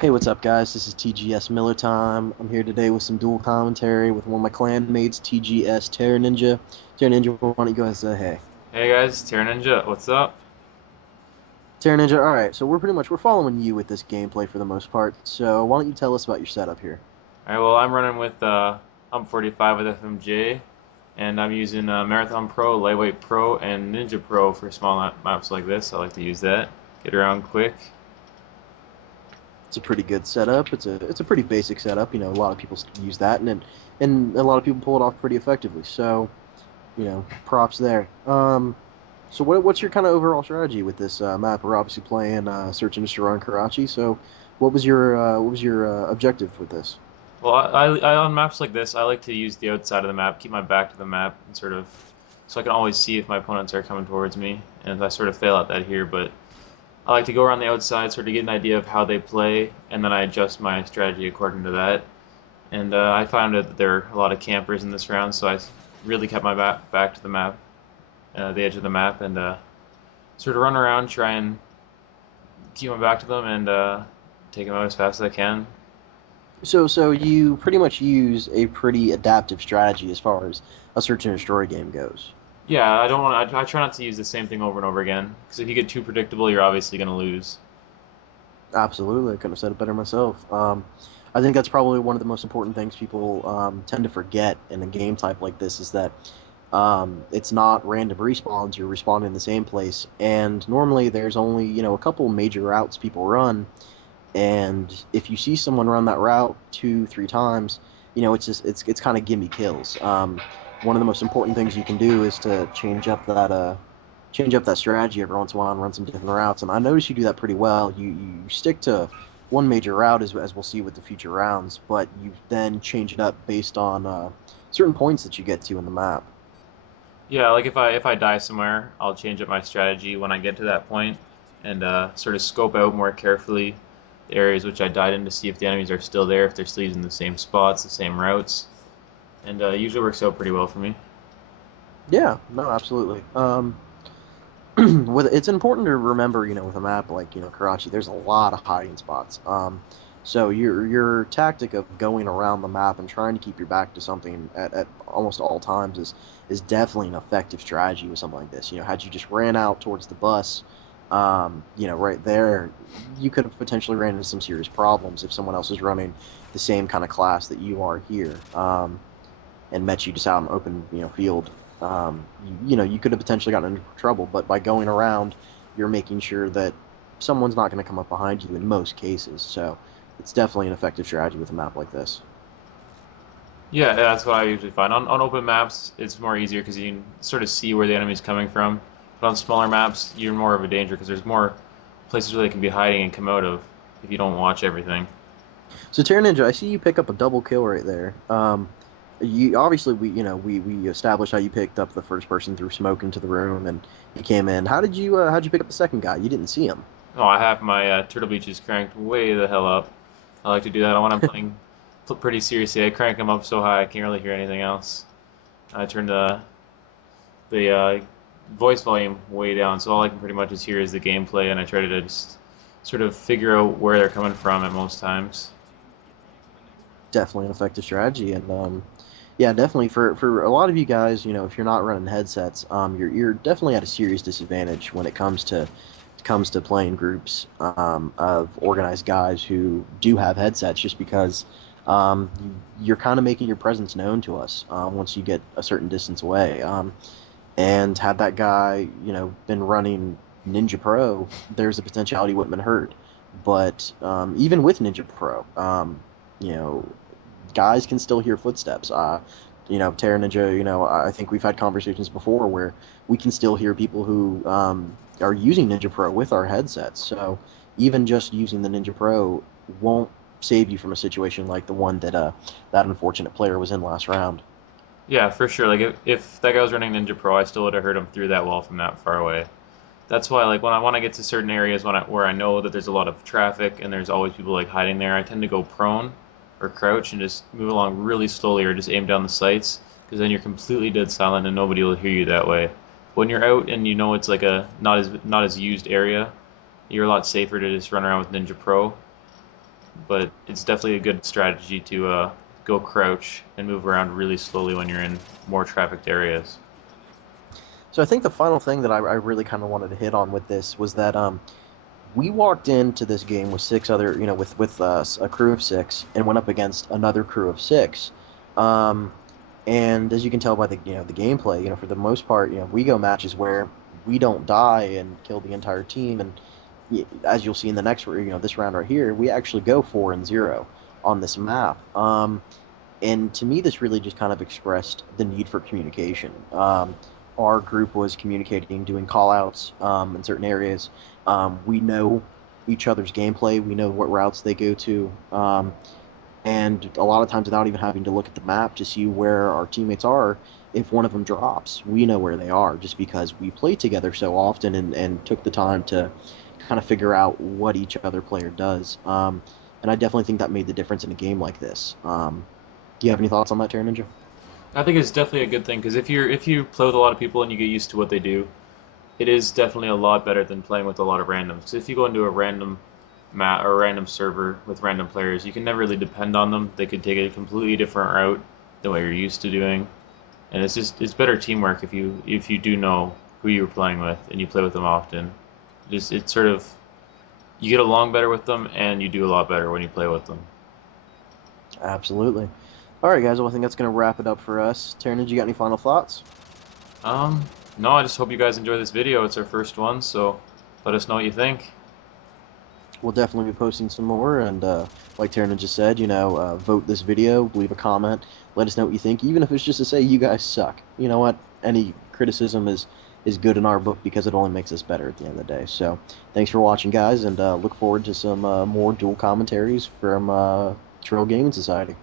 Hey, what's up, guys? This is TGS Millertime. I'm here today with some dual commentary with one of my clan mates, TGS Terra Ninja. Terra Ninja, why don't you go ahead and say hey? Hey guys, Terra Ninja, what's up? Terra Ninja, all right. So we're following you with this gameplay for the most part. So why don't you tell us about your setup here? Alright, well I'm running with Hump 45 with FMJ, and I'm using Marathon Pro, Lightweight Pro, and Ninja Pro for small maps like this. I like to use that. Get around quick. It's a pretty good setup. It's a pretty basic setup. A lot of people use that, and a lot of people pull it off pretty effectively. So props there. So what's your kind of overall strategy with this map? We're obviously playing Search and Destroy in Karachi. So what was your objective with this? Well, on maps like this, I like to use the outside of the map, keep my back to the map, and sort of so I can always see if my opponents are coming towards me. And I sort of fail at that here, but I like to go around the outside, sort of get an idea of how they play, and then I adjust my strategy according to that. And I found that there are a lot of campers in this round, so I really kept my back to the map, the edge of the map, and sort of run around, try and keep my back to them, and take them out as fast as I can. So you pretty much use a pretty adaptive strategy as far as a search and destroy game goes. Yeah, I don't want. I try not to use the same thing over and over again, because if you get too predictable, you're obviously going to lose. Absolutely, I couldn't have said it better myself. I think that's probably one of the most important things people tend to forget in a game type like this is that it's not random respawns. You're respawning in the same place, and normally there's only a couple major routes people run, and if you see someone run that route two, three times, it's kind of gimme kills. One of the most important things you can do is to change up that strategy every once in a while and run some different routes. And I notice you do that pretty well. You stick to one major route as we'll see with the future rounds, but you then change it up based on certain points that you get to in the map. Yeah, like if I die somewhere, I'll change up my strategy when I get to that point, and sort of scope out more carefully the areas which I died in to see if the enemies are still there, if they're still using the same spots, the same routes, and usually works out pretty well for me. Yeah, no, absolutely. It's important to remember, with a map like Karachi, there's a lot of hiding spots. So your tactic of going around the map and trying to keep your back to something at almost all times is definitely an effective strategy with something like this. Had you just ran out towards the bus, right there, you could have potentially ran into some serious problems if someone else is running the same kind of class that you are here. And met you just out in open field, you could have potentially gotten into trouble. But by going around, you're making sure that someone's not going to come up behind you in most cases. So it's definitely an effective strategy with a map like this. Yeah, that's what I usually find. On open maps, it's more easier because you can sort of see where the enemy's coming from. But on smaller maps, you're more of a danger because there's more places where they can be hiding and come out of if you don't watch everything. So Terra Ninja, I see you pick up a double kill right there. You obviously we established how you picked up the first person through smoke into the room and he came in. How'd you pick up the second guy? You didn't see him. Oh, I have my Turtle Beaches cranked way the hell up. I like to do that when I'm playing pretty seriously. I crank them up so high I can't really hear anything else. I turn the voice volume way down, so all I can pretty much just hear is the gameplay, and I try to just sort of figure out where they're coming from at most times. Definitely an effective strategy, and yeah, definitely for a lot of you guys, if you're not running headsets, you're definitely at a serious disadvantage when it comes to playing groups of organized guys who do have headsets, just because you're kind of making your presence known to us once you get a certain distance away. And had that guy, been running Ninja Pro, there's a potentiality he wouldn't have been hurt. But even with Ninja Pro, you know, guys can still hear footsteps. Terra Ninja, I think we've had conversations before where we can still hear people who are using Ninja Pro with our headsets. So even just using the Ninja Pro won't save you from a situation like the one that unfortunate player was in last round. Yeah, for sure. Like if that guy was running Ninja Pro, I still would have heard him through that wall from that far away. That's why, like when I want to get to certain areas where I know that there's a lot of traffic and there's always people like hiding there, I tend to go prone or crouch and just move along really slowly or just aim down the sights because then you're completely dead silent and nobody will hear you that way. When you're out and you know it's like a not as used area, you're a lot safer to just run around with Ninja Pro. but it's definitely a good strategy to go crouch and move around really slowly when you're in more trafficked areas. So I think the final thing that I really kind of wanted to hit on with this was that we walked into this game with six other, with a crew of six, and went up against another crew of six. Um, and as you can tell by the the gameplay, for the most part, we go matches where we don't die and kill the entire team, and as you'll see in the next, this round right here, we actually go 4-0 on this map. And to me, this really just kind of expressed the need for communication. Our group was communicating, doing call outs in certain areas. We know each other's gameplay, we know what routes they go to. And a lot of times, without even having to look at the map to see where our teammates are, if one of them drops, we know where they are just because we played together so often and took the time to kind of figure out what each other player does. And I definitely think that made the difference in a game like this. Do you have any thoughts on that, Terra Ninja? I think it's definitely a good thing because if you play with a lot of people and you get used to what they do, it is definitely a lot better than playing with a lot of randoms. 'Cause if you go into a random map or a random server with random players, you can never really depend on them. They could take a completely different route than what you're used to doing, and it's better teamwork if you do know who you're playing with and you play with them often. Just it's sort of you get along better with them and you do a lot better when you play with them. Absolutely. All right, guys. Well, I think that's going to wrap it up for us. Terra Ninja, you got any final thoughts? Um, no, I just hope you guys enjoy this video. It's our first one, so let us know what you think. We'll definitely be posting some more. And like Taryn just said, vote this video, leave a comment, let us know what you think, even if it's just to say you guys suck. You know what? Any criticism is good in our book because it only makes us better at the end of the day. So thanks for watching, guys, and look forward to some more dual commentaries from Trail Gaming Society.